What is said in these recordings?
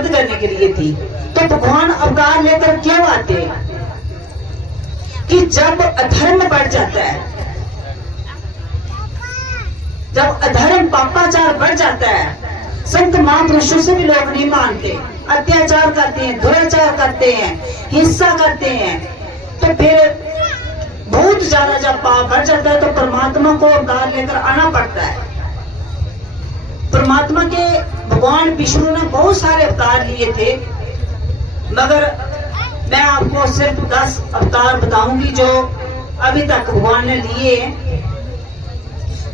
वध करने के लिए थी। तो भगवान अवतार लेकर क्यों आते हैं कि जब अधर्म बढ़ जाता है, जब अधर्म पापाचार बढ़ जाता है, संत महापुरुषों से भी लोग नहीं मानते, अत्याचार करते हैं, दुराचार करते हैं, हिंसा करते हैं, तो फिर बहुत ज्यादा जब पाप बढ़ जाता है तो परमात्मा को अवतार लेकर आना पड़ता है। परमात्मा के भगवान विष्णु ने बहुत सारे अवतार लिए थे, मगर मैं आपको सिर्फ 10 अवतार बताऊंगी जो अभी तक भगवान ने लिए।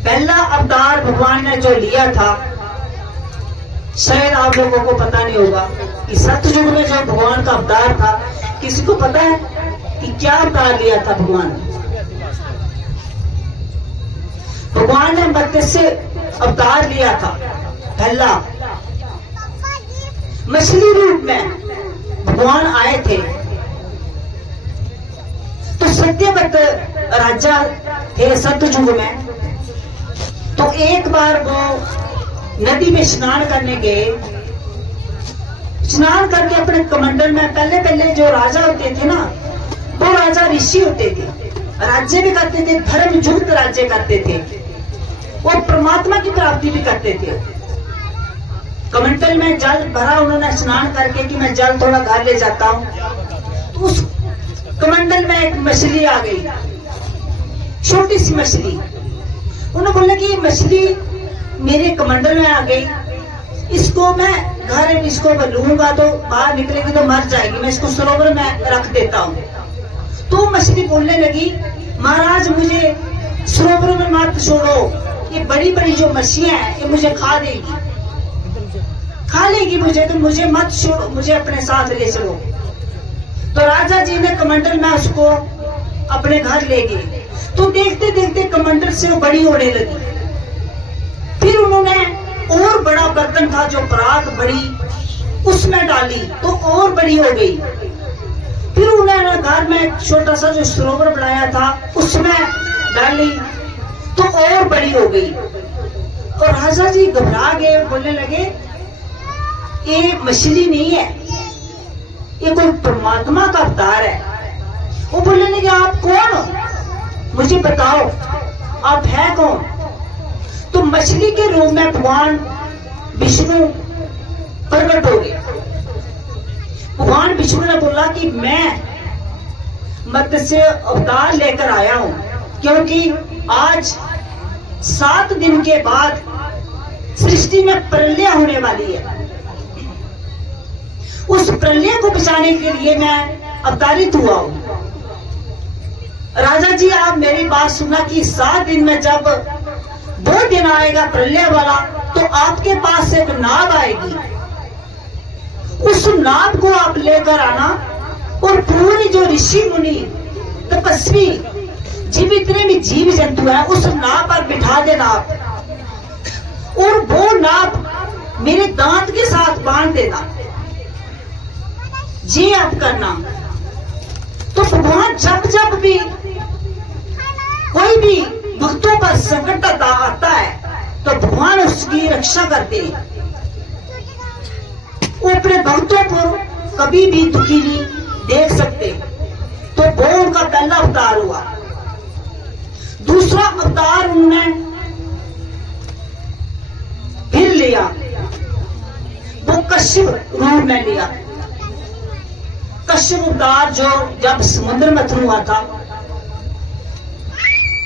पहला अवतार भगवान ने जो लिया था, शायद आप लोगों को पता नहीं होगा कि सतयुग में जो भगवान का अवतार था, किसी को पता है कि क्या अवतार लिया था भगवान ने? भगवान ने मत्स्य अवतार लिया था पहला। मछली रूप में भगवान आए थे। तो सत्यवत राजा थे सतयुग में। तो एक बार वो नदी में स्नान करने गए। स्नान करके अपने कमंडल में, पहले पहले जो राजा होते थे ना, वो राजा ऋषि होते थे, राज्य भी करते थे, धर्म युक्त राज्य करते थे, और परमात्मा की प्राप्ति भी करते थे। कमंडल में जल भरा, उन्होंने स्नान करके कि मैं जल थोड़ा घर ले जाता हूं, तो उस कमंडल में एक मछली आ गई, छोटी सी मछली। उन्होंने बोला कि ये मछली मेरे कमंडल में आ गई, इसको मैं घर इसको लूंगा तो बाहर निकलेगी तो मर जाएगी, मैं इसको सरोवर में रख देता हूँ। तो मछली बोलने लगी, महाराज मुझे सरोवर में मत छोड़ो, ये बड़ी बड़ी जो मछलियां हैं ये मुझे खा लेगी मुझे, तो मुझे मत छोड़ो, मुझे अपने साथ ले चलो। तो राजा जी ने कमंडल में उसको अपने घर ले गए। तो देखते देखते कमंडल से वो बड़ी होने लगी। फिर उन्होंने और बड़ा बर्तन था जो परात बड़ी, उसमें डाली तो और बड़ी हो गई। फिर उन्होंने घर में एक छोटा सा जो सरोवर बनाया था उसमें डाली तो और बड़ी हो गई। और राजा जी घबरा गए, बोलने लगे ये मछली नहीं है, ये कोई परमात्मा का अवतार है। वो बोलने लगे आप कौन हो, मुझे बताओ आप है कौन? तो मछली के रूप में भगवान विष्णु प्रकट हो गए। भगवान विष्णु ने बोला कि मैं मत्स्य अवतार लेकर आया हूं, क्योंकि आज 7 दिन के बाद सृष्टि में प्रलय होने वाली है। उस प्रलय को बचाने के लिए मैं अवतारित हुआ हूं। राजा जी आप मेरी बात सुनना कि 7 दिन में जब वो दिन आएगा प्रलय वाला, तो आपके पास एक नाव आएगी, उस नाव को आप लेकर आना और पूरी जो ऋषि मुनि तपस्वी जितने भी जीव जंतु है उस नाव पर बिठा देना आप, और वो नाव मेरे दांत के साथ बांध देना, ये आप करना। तो भगवान जब जब भी कोई भी भक्तों पर संकट आता है तो भगवान उसकी रक्षा करते हैं। वो अपने भक्तों को कभी भी दुखी नहीं देख सकते। तो वो उनका पहला अवतार हुआ। दूसरा अवतार उन्होंने फिर लिया, वो कश्यप रूप में लिया। कश्यप अवतार जो जब समुद्र मंथन हुआ था,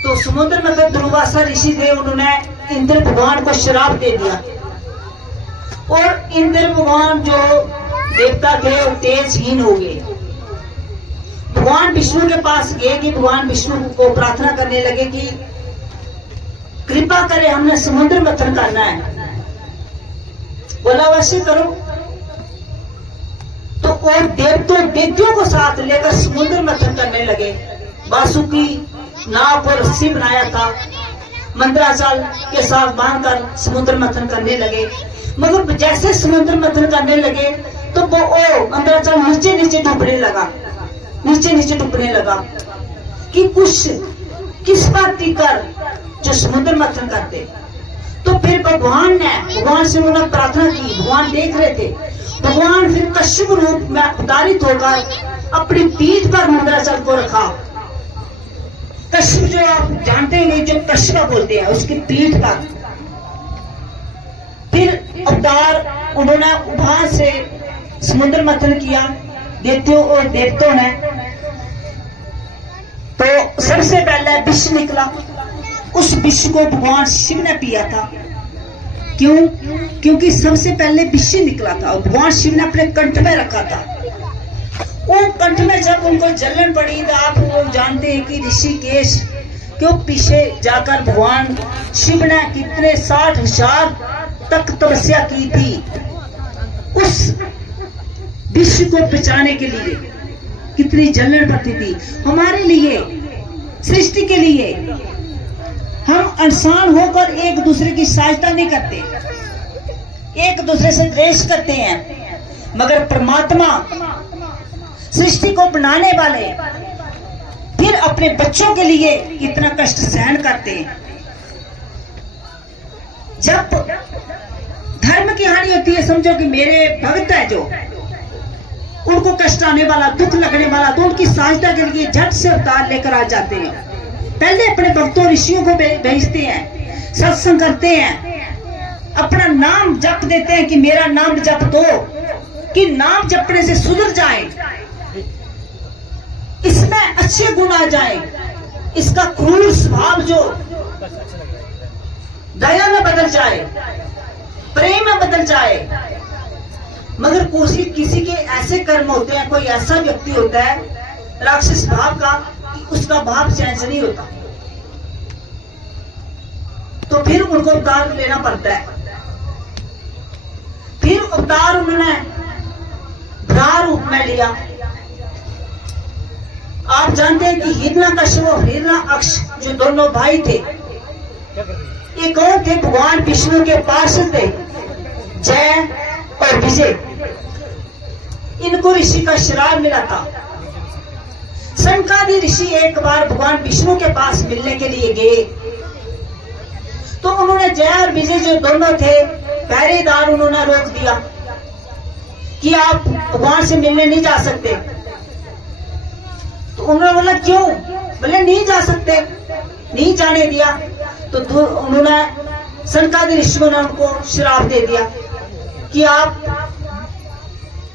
तो समुद्र मंथन दुर्वासा ऋषि थे, उन्होंने इंद्र भगवान को श्राप दे दिया, और इंद्र भगवान जो देवता थे वो तेजहीन हो गए। भगवान विष्णु के पास गए कि भगवान विष्णु को प्रार्थना करने लगे कि कृपा करे, हमने समुद्र मंथन करना है। बोला वैसे करो। तो और देवताओं को साथ लेकर समुद्र मंथन करने लगे। वासुकी नाव पर रस्सी बनाया था, मंत्राचल के साथ बांधकर समुद्र मंथन करने लगे। मगर जैसे समुद्र मंथन करने लगे तो वो मंत्राचल नीचे नीचे डूबने लगा, नीचे नीचे डूबने लगा कि कुछ किस बात कर जो समुद्र मंथन करते। तो फिर भगवान से उन्होंने प्रार्थना की। भगवान देख रहे थे। भगवान फिर कश्यप रूप में अवतारित होकर अपनी पीठ पर मंदराचल को रखा। कश्यप जो आप जानते हैं, जो कश्यप बोलते हैं, उसकी पीठ पर फिर अवतार उन्होंने वहां से समुद्र मंथन किया दैत्यों और देवताओं ने। तो सबसे पहले विष निकला। उस विष को भगवान शिव ने पिया था। क्यों? क्योंकि सबसे पहले विष निकला था और भगवान शिव ने अपने कंठ में रखा था। वो कंठ में जब उनको जलन पड़ी तो आप लोग जानते हैं कि ऋषिकेश क्यों पीछे जाकर भगवान शिव ने कितने 60,000 तक तपस्या की थी उस विश्व को बचाने के लिए। कितनी जलन पड़ती थी हमारे लिए, सृष्टि के लिए। हम इंसान होकर एक दूसरे की सहायता नहीं करते, एक दूसरे से द्वेष करते हैं, मगर परमात्मा सृष्टि को बनाने वाले फिर अपने बच्चों के लिए इतना कष्ट सहन करते हैं। जब धर्म की हानि होती है, समझो कि मेरे भक्त है जो, उनको कष्ट आने वाला, दुख लगने वाला, तो उनकी सहायता के लिए झट से अवतार लेकर आ जाते हैं। पहले अपने भक्तों ऋषियों को भेजते हैं, सत्संग करते हैं, अपना नाम जप देते हैं कि मेरा नाम जप दो, कि नाम जपने से सुधर जाए, इसमें अच्छे गुण आ जाए, इसका क्रूर स्वभाव जो दया में बदल जाए, प्रेम में बदल जाए। मगर किसी के ऐसे कर्म होते हैं, कोई ऐसा व्यक्ति होता है राक्षस भाव का कि उसका भाव चेंज नहीं होता, तो फिर उनको अवतार लेना पड़ता है। फिर अवतार उन्होंने भ्रा रूप में लिया। आप जानते हैं कि हिरण्यकश्यप और हिरण्याक्ष जो दोनों भाई थे, ये कौन थे? भगवान विष्णु के पार्षद थे, जय और विजय। इनको ऋषि का श्राप मिला था। सनकादि ऋषि एक बार भगवान विष्णु के पास मिलने के लिए गए, तो उन्होंने जय और विजय जो दोनों थे पहरेदार, उन्होंने रोक दिया कि आप भगवान से मिलने नहीं जा सकते। तो उन्होंने बोला क्यों? बोले नहीं जा सकते, नहीं जाने दिया। तो उन्होंने सनकादि ऋषियों ने उनको श्राप दे दिया कि आप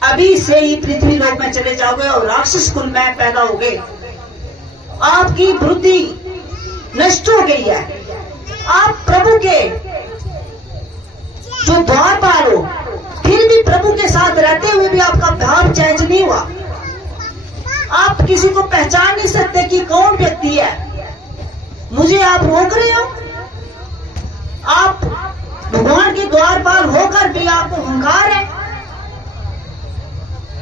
अभी से ही पृथ्वी लोक में चले जाओगे और राक्षस कुल में पैदा होगे, आपकी बुद्धि नष्ट हो गई है, आप प्रभु के जो द्वारपाल हो, फिर भी प्रभु के साथ रहते हुए भी आपका भाव चेंज नहीं हुआ, आप किसी को पहचान नहीं सकते कि कौन व्यक्ति है, मुझे आप रोक रहे हो। आप भगवान के द्वारपाल होकर भी आपको अहंकार है,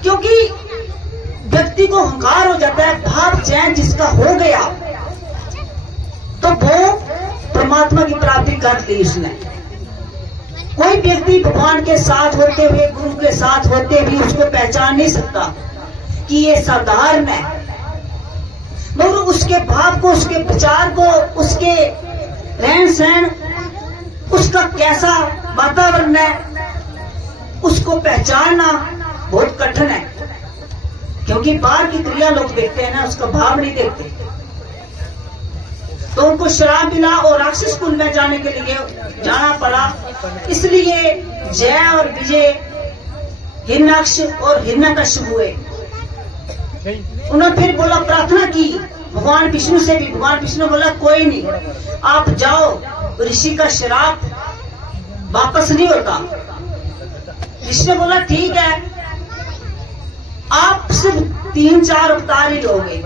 क्योंकि व्यक्ति को अहंकार हो जाता है, भाव चैन जिसका हो गया तो वो परमात्मा की प्राप्ति कर ली उसने। कोई व्यक्ति भगवान के साथ होते हुए, गुरु के साथ होते हुए उसको पहचान नहीं सकता कि ये साधारण है, मगर उसके भाव को, उसके विचार को, उसके रहन सहन, उसका कैसा वातावरण है, उसको पहचानना बहुत कठिन है। क्योंकि बाहर की क्रिया लोग देखते हैं ना, उसका भाव नहीं देखते। तो उनको श्राप मिला और राक्षस कुल में जाने के लिए जाना पड़ा। इसलिए जय और विजय हिरण्याक्ष और हिरण्यकश्यप हुए। उन्होंने फिर बोला, प्रार्थना की भगवान विष्णु से भी। भगवान विष्णु बोला कोई नहीं, आप जाओ, ऋषि का श्राप वापस नहीं होता। ऋषि ने बोला ठीक है, आप सिर्फ 3-4 अवतार ही लोगे,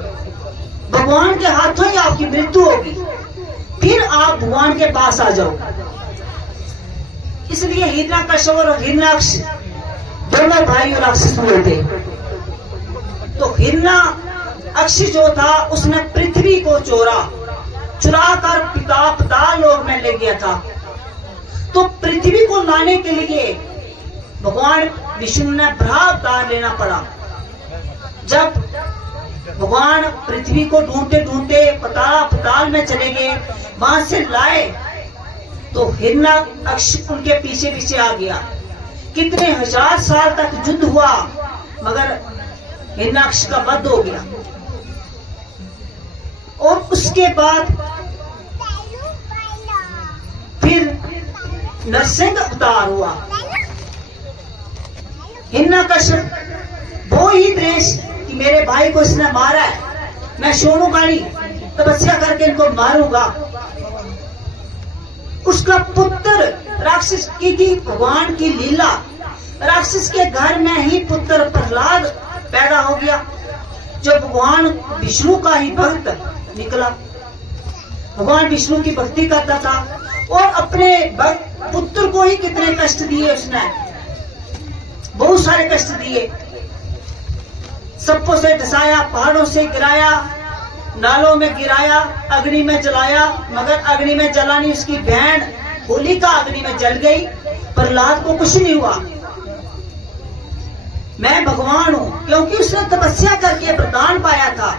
भगवान के हाथों ही आपकी मृत्यु होगी, फिर आप भगवान के पास आ जाओ। इसलिए हिरण्याकश्यप और हिरण्याक्ष दोनों भाई और राक्षस हुए थे। तो हिरण्याक्ष जो था उसने पृथ्वी को चुरा कर पाताल लोक में ले गया था। तो पृथ्वी को लाने के लिए भगवान विष्णु ने भ्रा अवतार लेना पड़ा। जब भगवान पृथ्वी को ढूंढते ढूंढते पाताल में चले गए, वहां से लाए तो हिरण्याक्ष उनके पीछे पीछे आ गया। कितने हजार साल तक युद्ध हुआ मगर हिरण्याक्ष का वध हो गया। और उसके बाद फिर नरसिंह अवतार हुआ। हिरण्याकश्यप वो ही देश कि मेरे भाई को इसने मारा है, मैं छोड़ूंगा नहीं, तपस्या करके इनको मारूंगा। उसका पुत्र राक्षस की भगवान की लीला, राक्षस के घर में ही पुत्र प्रहलाद पैदा हो गया जो भगवान विष्णु का ही भक्त निकला। भगवान विष्णु की भक्ति करता था और अपने पुत्र को ही कितने कष्ट दिए उसने, बहुत सारे कष्ट दिए। सबको से डसाया, पहाड़ों से गिराया, नालों में गिराया, अग्नि में जलाया, मगर अग्नि में जला नहीं, उसकी बहन होलिका अग्नि में जल गई। प्रहलाद को कुछ नहीं हुआ। मैं भगवान हूं क्योंकि उसने तपस्या करके वरदान पाया था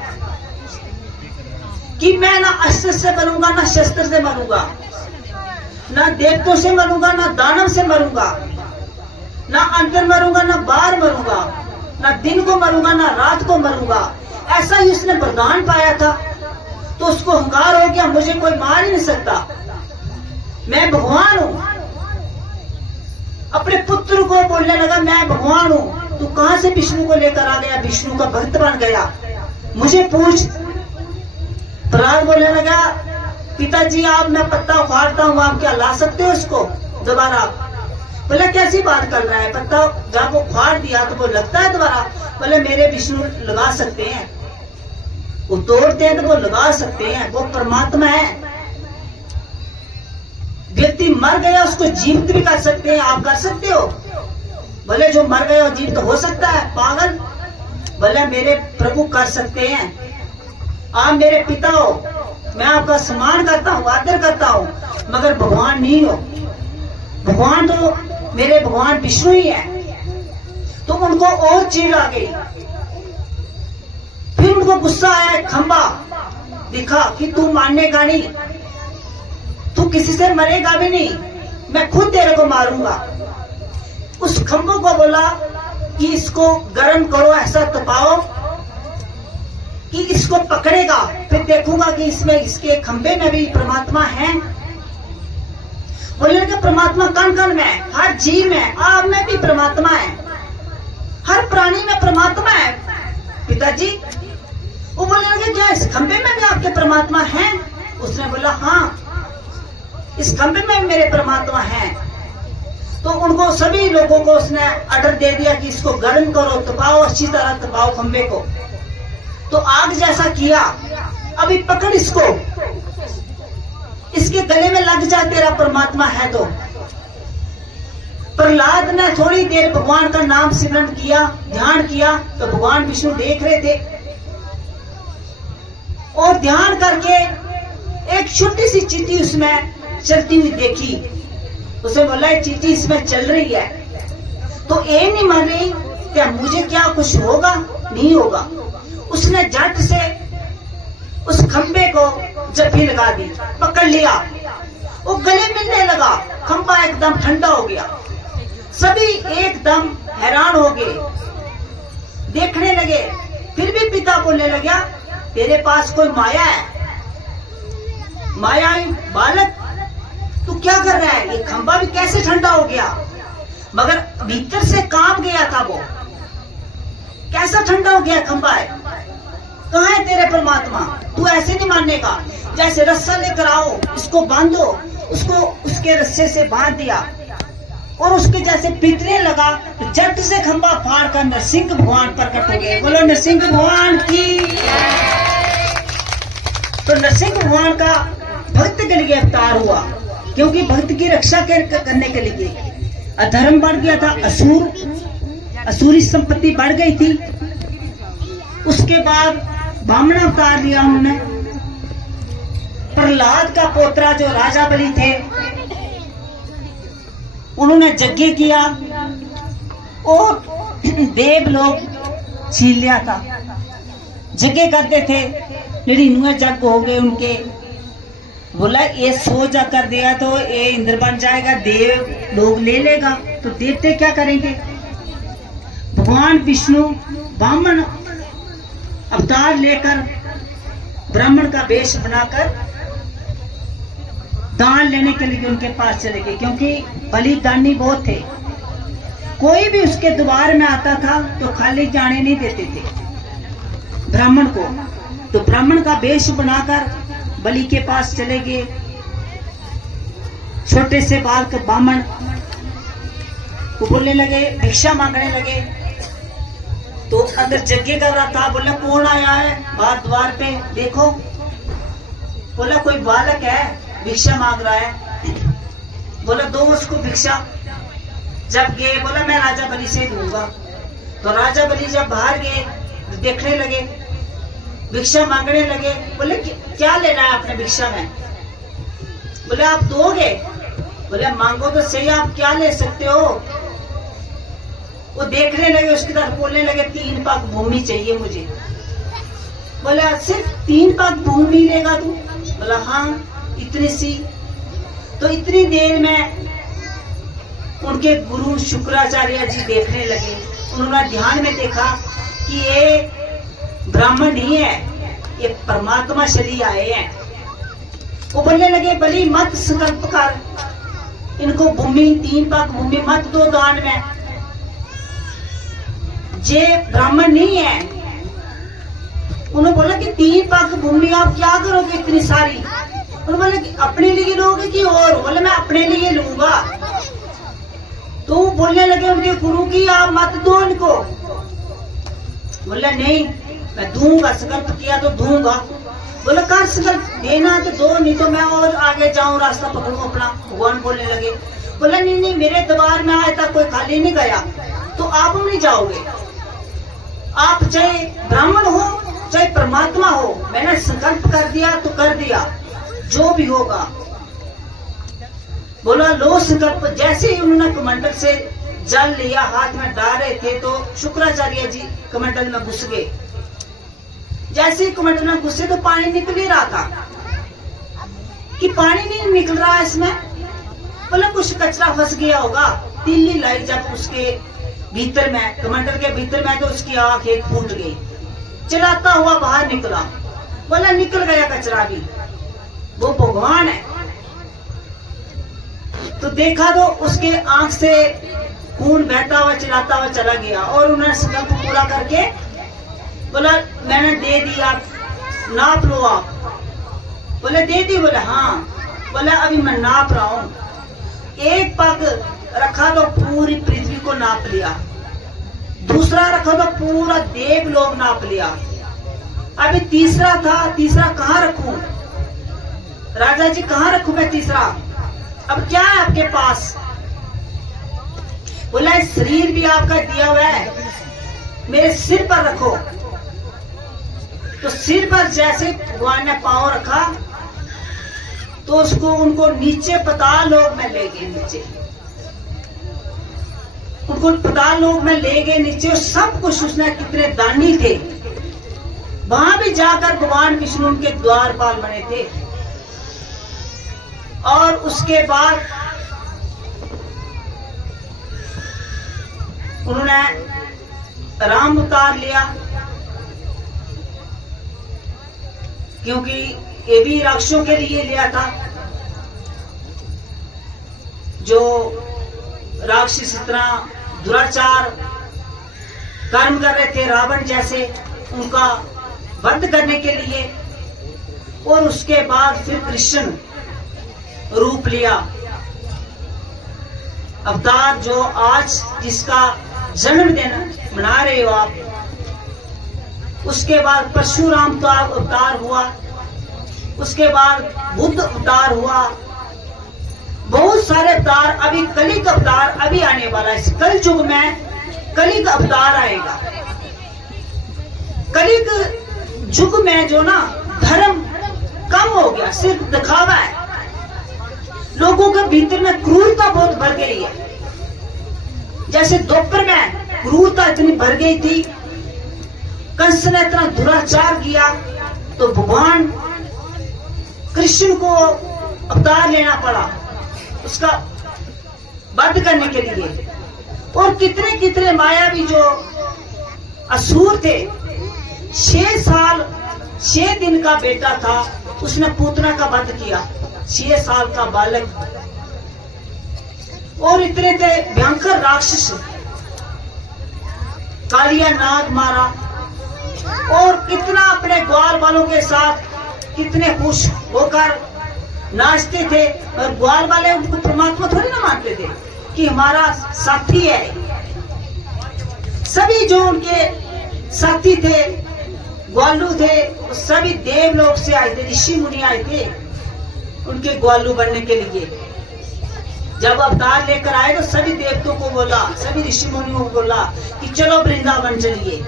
कि मैं ना अस्त्र से मरूंगा, ना शस्त्र से मरूंगा, ना देवतों से मरूंगा, ना दानव से मरूंगा, ना अंदर मरूंगा, ना बाहर मरूंगा, ना दिन को मरूंगा, ना रात को मरूंगा। ऐसा ही उसने वरदान पाया था। तो उसको अहंकार हो गया, मुझे कोई मार ही नहीं सकता, मैं भगवान हूं। अपने पुत्र को बोलने लगा मैं भगवान हूं। तू कहां से विष्णु को लेकर आ गया, विष्णु का भक्त बन गया, मुझे पूछ। प्रहलाद बोलने लगा पिताजी आप, मैं पत्ता उखाड़ता हूं, आप क्या ला सकते हो इसको दोबारा? बोले कैसी बात कर रहा है, पत्ता जब वो फाड़ दिया तो वो लगता है दोबारा? बोले मेरे विष्णु लगा सकते हैं, वो तोड़ते हैं तो वो लगा सकते हैं, वो परमात्मा है। व्यक्ति मर गया उसको जीवित भी कर सकते हैं, आप कर सकते हो? बोले जो मर गया वो जीवित हो सकता है, पागल। बोले मेरे प्रभु कर सकते हैं, आप मेरे पिता हो, मैं आपका सम्मान करता हूँ, आदर करता हूँ, मगर भगवान नहीं हो। भगवान तो मेरे भगवान विष्णु ही है। तो उनको और चिढ़ आ गई। फिर उनको गुस्सा आया, खंबा दिखा कि तू मानने का नहीं, तू किसी से मरेगा भी नहीं, मैं खुद तेरे को मारूंगा। उस खंबों को बोला कि इसको गर्म करो, ऐसा तपाओ कि इसको पकड़ेगा, फिर देखूंगा कि इसमें इसके खंबे में भी परमात्मा है। बोलने का परमात्मा कण कण में, हर जीव में, आप में भी परमात्मा है, हर प्राणी में परमात्मा है पिताजी। वो बोलने लगे क्या इस खंबे में भी आपके परमात्मा है? उसने बोला हाँ, इस खंबे में मेरे परमात्मा है। तो उनको सभी लोगों को उसने ऑर्डर दे दिया कि इसको गर्म करो, तपाओ, अच्छी तरह तपाओ खंबे को। तो आग जैसा किया, अभी पकड़ इसको, इसके गले में लग जा, तेरा परमात्मा है तो। प्रहलाद ने थोड़ी देर भगवान का नाम सिमरन किया, ध्यान किया, तो भगवान विष्णु देख रहे थे और ध्यान करके एक छोटी सी चींटी उसमें चलती हुई देखी। उसे बोला ये चींटी इसमें चल रही है तो ये नहीं मर रही, क्या मुझे क्या कुछ होगा? नहीं होगा। उसने झट से उस खंबे को जफ्फी लगा दी, पकड़ लिया, वो गले मिलने लगा, खंबा एकदम ठंडा हो गया। सभी एकदम हैरान हो गए, देखने लगे। फिर भी पिता बोलने लगा तेरे पास कोई माया है, माया बालक तू क्या कर रहा है? ये खंबा भी कैसे ठंडा हो गया? मगर भीतर से कांप गया था वो, कैसा ठंडा हो गया खंबा है? कहाँ है तेरे परमात्मा? तू ऐसे नहीं मानने का, जैसे रस्सा लेकर आओ, इसको बांधो, उसको उसके रस्से से बांध दिया और उसके जैसे पितरे लगा, झट से खंबा फाड़ कर नरसिंह भगवान प्रकट हो गए। बोलो नरसिंह भगवान की। तो नरसिंह भगवान का भक्त के लिए अवतार हुआ, क्योंकि भक्त की रक्षा करने के लिए। अधर्म बढ़ गया था, असुरी संपत्ति बढ़ गई थी। उसके बाद ब्राह्मण अवतार लिया उन्होंने। प्रहलाद का पोतरा जो राजा बलि थे, उन्होंने यज्ञ किया और देव लोग छीन लिया था। यज्ञ करते थे, 99 यज्ञ हो गए उनके, बोला ये सोचा कर दिया तो ये इंद्र बन जाएगा, देव लोग ले लेगा। तो देवते क्या करेंगे? भगवान विष्णु ब्राह्मण अवतार लेकर ब्राह्मण का वेश बनाकर दान लेने के लिए उनके पास चले गए, क्योंकि बलिदानी बहुत थे। कोई भी उसके द्वार में आता था तो खाली जाने नहीं देते थे ब्राह्मण को। तो ब्राह्मण का वेश बनाकर बलि के पास चले गए। छोटे से बालक ब्राह्मण वो बोलने लगे, भिक्षा मांगने लगे। तो अंदर यज्ञ कर रहा था, बोला कौन आया है बाहर द्वार पे देखो। बोला कोई बालक है भिक्षा मांग रहा है। बोला दो उसको भिक्षा। जब गए बोला मैं राजा बलि से दूंगा। तो राजा बलि जब बाहर गए देखने लगे, भिक्षा मांगने लगे। बोले क्या लेना है आपने भिक्षा में? बोले आप दोगे? बोले मांगो तो सही, आप क्या ले सकते हो? वो देखने लगे उसकी तरफ, बोलने लगे 3 पाक भूमि चाहिए मुझे। बोला सिर्फ 3 पाक भूमि लेगा तू? बोला हाँ इतनी सी। तो इतनी देर में उनके गुरु शुक्राचार्य जी देखने लगे। उन्होंने ध्यान में देखा कि ये ब्राह्मण नहीं है, ये परमात्मा शरीर आए हैं। वो बोलने लगे बलि मत संकल्प कर, इनको भूमि 3 पाक भूमि मत दो दान में, जे ब्राह्मण नहीं है। उन्होंने बोला कि 3 पाक भूमि आप क्या करोगे इतनी सारी? उन्होंने बोला कि अपने लिए लोगे कि और? बोले मैं अपने लिए लूंगा। तो बोलने लगे उनके गुरु की आप मत दो इनको। बोला नहीं मैं दूंगा, संकल्प किया तो दूंगा। बोला कर संकल्प, देना तो दो, नहीं तो मैं और आगे जाऊं रास्ता पकड़ूं अपना। भगवान बोलने लगे। बोला नहीं नहीं मेरे दरबार में आया था कोई खाली नहीं गया, तो आप नहीं जाओगे। आप चाहे ब्राह्मण हो चाहे परमात्मा हो, मैंने संकल्प कर दिया तो कर दिया, जो भी होगा। बोला लो संकल्प। जैसे ही उन्होंने कमंडल से जल लिया, हाथ में डाल रहे थे तो शुक्राचार्य जी कमंडल में घुस गए। जैसे ही कमंडल में घुसे तो पानी निकल ही रहा था कि पानी नहीं निकल रहा है इसमें। बोला कुछ कचरा फंस गया होगा। तीली लाई जब उसके भीतर में, कमंडल के भीतर में, तो उसकी आंख एक फूट गई। चलाता हुआ बाहर निकला। बोला निकल गया कचरा भी, वो भगवान है। तो देखा तो उसके आंख से खून बहता हुआ चलाता हुआ चला गया। और उन्होंने संकल्प पूरा करके बोला मैंने दे दी, आप नाप लो आप। बोले दे दी? बोले हाँ। बोला अभी मैं नाप रहा हूं। 1 पाक रखा तो पूरी पृथ्वी को नाप लिया, दूसरा रखा तो पूरा देवलोक नाप लिया। अभी तीसरा था, तीसरा कहाँ रखूं? राजा जी कहाँ रखूं मैं तीसरा? अब क्या है आपके पास? बोला शरीर भी आपका दिया हुआ है, मेरे सिर पर रखो। तो सिर पर जैसे भगवान ने पांव रखा तो उसको उनको नीचे पाताल लोक में ले गए। नीचे उनको पाताल लोक में ले गए नीचे। और सब कुछ उसने, कितने दानी थे वहां भी जाकर भगवान विष्णु उनके द्वारपाल बने थे। और उसके बाद उन्होंने राम अवतार लिया, क्योंकि ये भी राक्षसों के लिए लिया था। जो राक्षस इतना दुराचार कर्म कर रहे थे रावण जैसे, उनका वध करने के लिए। और उसके बाद फिर कृष्ण रूप लिया अवतार, जो आज जिसका जन्मदिन मना रहे हो आप। उसके बाद परशुराम का अवतार हुआ, उसके बाद बुद्ध अवतार हुआ, बहुत सारे अवतार। अभी कलिक अवतार अभी आने वाला है। इस कल युग में कलिक अवतार आएगा। कलिक युग में जो ना धर्म कम हो गया, सिर्फ दिखावा है। लोगों के भीतर में क्रूरता बहुत बढ़ गई है। जैसे दोपहर में क्रूरता इतनी बढ़ गई थी, कंस ने इतना दुराचार किया, तो भगवान कृष्ण को अवतार लेना पड़ा उसका वध करने के लिए। और कितने कितने मायावी जो असुर थे, 6 साल 6 दिन का बेटा था, उसने पूतना का वध किया, 6 साल का बालक। और इतने थे भयंकर राक्षस, कालिया नाग मारा। और कितना अपने ग्वाल वालों के साथ कितने खुश होकर नाचते थे। और ग्वाल वाले उनको परमात्मा थोड़ी ना मानते थे कि हमारा साथी है। सभी जो उनके साथी थे, ग्वालू थे, सभी देवलोक से आए थे, ऋषि मुनि आए थे उनके ग्वालू बनने के लिए। जब अवतार लेकर आए तो सभी देवताओं को बोला, सभी ऋषि मुनियों को बोला कि चलो वृंदावन चलिए,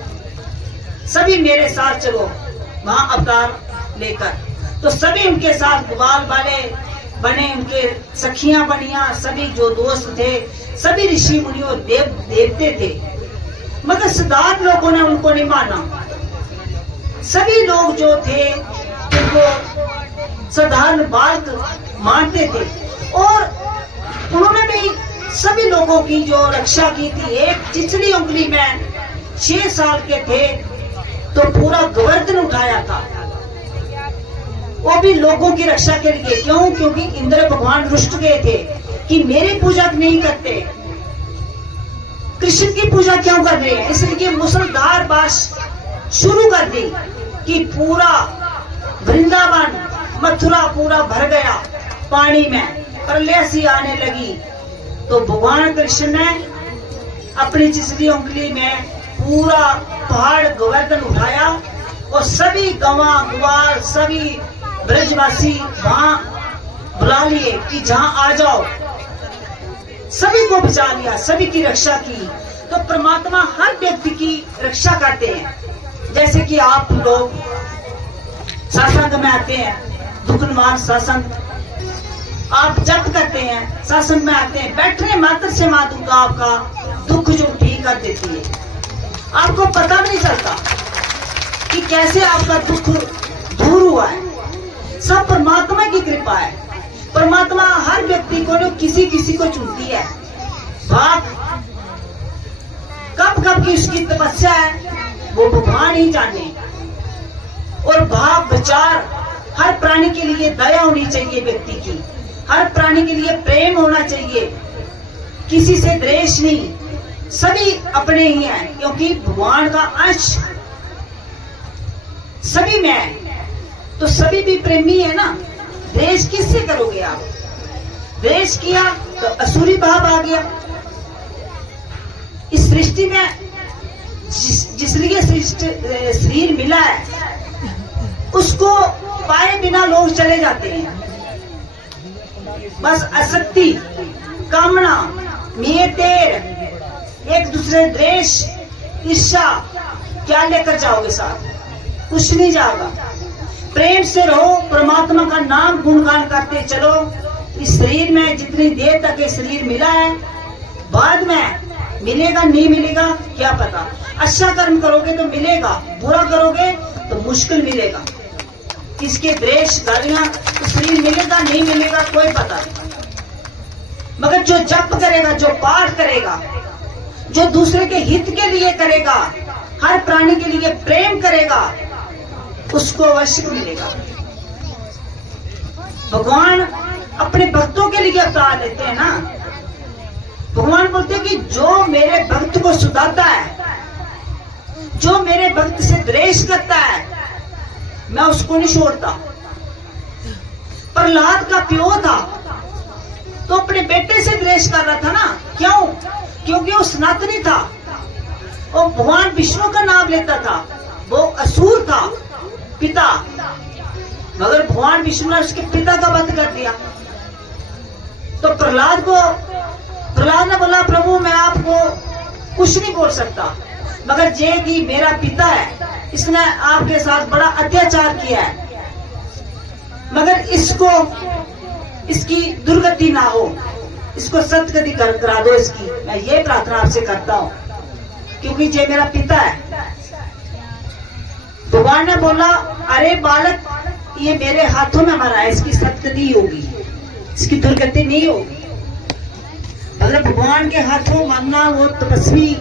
सभी मेरे साथ चलो वहां अवतार लेकर। तो सभी उनके साथ ग्वाल वाले बने, उनके सखियां बनिया, सभी जो दोस्त थे, सभी ऋषि मुनि और देवते थे। मगर साधारण लोगों ने उनको नहीं माना। सभी लोग जो थे उनको साधारण बालक मानते थे। और उन्होंने भी सभी लोगों की जो रक्षा की थी। एक चिचड़ी उंगली में 6 साल के थे तो पूरा गोवर्धन उठाया था, वो भी लोगों की रक्षा के लिए। क्यों? क्योंकि इंद्र भगवान रुष्ट गए थे कि मेरी पूजा नहीं करते, कृष्ण की पूजा क्यों कर रहे हैं। इसलिए मुसलधार बारिश शुरू कर दी कि पूरा वृंदावन मथुरा पूरा भर गया पानी में, प्रलय सी आने लगी। तो भगवान कृष्ण ने अपनी चिचड़ी उंगली में पूरा पहाड़ गोवर्धन उठाया और सभी गवां ग्वाल सभी ब्रजवासी वहां बुला लिए कि जहां आ जाओ। सभी को बचा लिया, सभी की रक्षा की। तो परमात्मा हर व्यक्ति की रक्षा करते हैं। जैसे कि आप लोग सत्संग में आते हैं, दुख निवारण सत्संग आप जप करते हैं, सत्संग में आते हैं, बैठने मात्र से माँ दुर्गा आपका दुख जो ठीक कर देती है। आपको पता नहीं चलता कि कैसे आपका दुख दूर हुआ है। सब परमात्मा की कृपा है। परमात्मा हर व्यक्ति को किसी किसी को चुनती है। भाग कब कब की उसकी तपस्या है वो भगवान ही जाने। और भाव विचार हर प्राणी के लिए दया होनी चाहिए व्यक्ति की, हर प्राणी के लिए प्रेम होना चाहिए, किसी से द्वेष नहीं। सभी अपने ही हैं क्योंकि भगवान का अंश सभी में है। तो सभी भी प्रेमी है ना। द्वेष किससे करोगे आप? द्वेष किया तो असुरी भाव आ गया। इस सृष्टि में जिस लिए शरीर मिला है उसको पाए बिना लोग चले जाते हैं। बस आसक्ति, कामना, मेर, एक दूसरे द्वेष, ईर्ष्या क्या लेकर जाओगे साथ? कुछ नहीं जाएगा। प्रेम से रहो, परमात्मा का नाम गुणगान करते चलो। इस शरीर में जितनी देर तक ये शरीर मिला है, बाद में मिलेगा नहीं मिलेगा क्या पता। अच्छा कर्म करोगे तो मिलेगा, बुरा करोगे तो मुश्किल मिलेगा। किसके द्वेष गालियां तो शरीर मिलेगा नहीं मिलेगा कोई पता नहीं। मगर जो जप करेगा, जो पाठ करेगा, जो दूसरे के हित के लिए करेगा, हर प्राणी के लिए प्रेम करेगा, उसको अवश्य मिलेगा। भगवान अपने भक्तों के लिए अवतार लेते हैं ना। भगवान बोलते हैं कि जो मेरे भक्त को सुधारता है, जो मेरे भक्त से द्वेष करता है, मैं उसको नहीं छोड़ता। प्रहलाद का प्यो था तो अपने बेटे से द्वेष कर रहा था ना। क्यों? क्योंकि वो सनातनी था और भगवान विष्णु का नाम लेता था। वो असुर था पिता, मगर भगवान विष्णु ने उसके पिता का वध कर दिया। तो प्रहलाद ने बोला प्रभु मैं आपको कुछ नहीं बोल सकता, मगर जे कि मेरा पिता है, इसने आपके साथ बड़ा अत्याचार किया है, मगर इसकी दुर्गति ना हो, इसको सदगति करा दो इसकी। मैं ये प्रार्थना आपसे करता हूँ क्योंकि ये मेरा पिता है। भगवान ने बोला अरे बालक ये मेरे हाथों में मरा है, इसकी सदगति होगी। इसकी दुर्गति नहीं होगी। अगर भगवान के हाथों मानना वो तपस्वी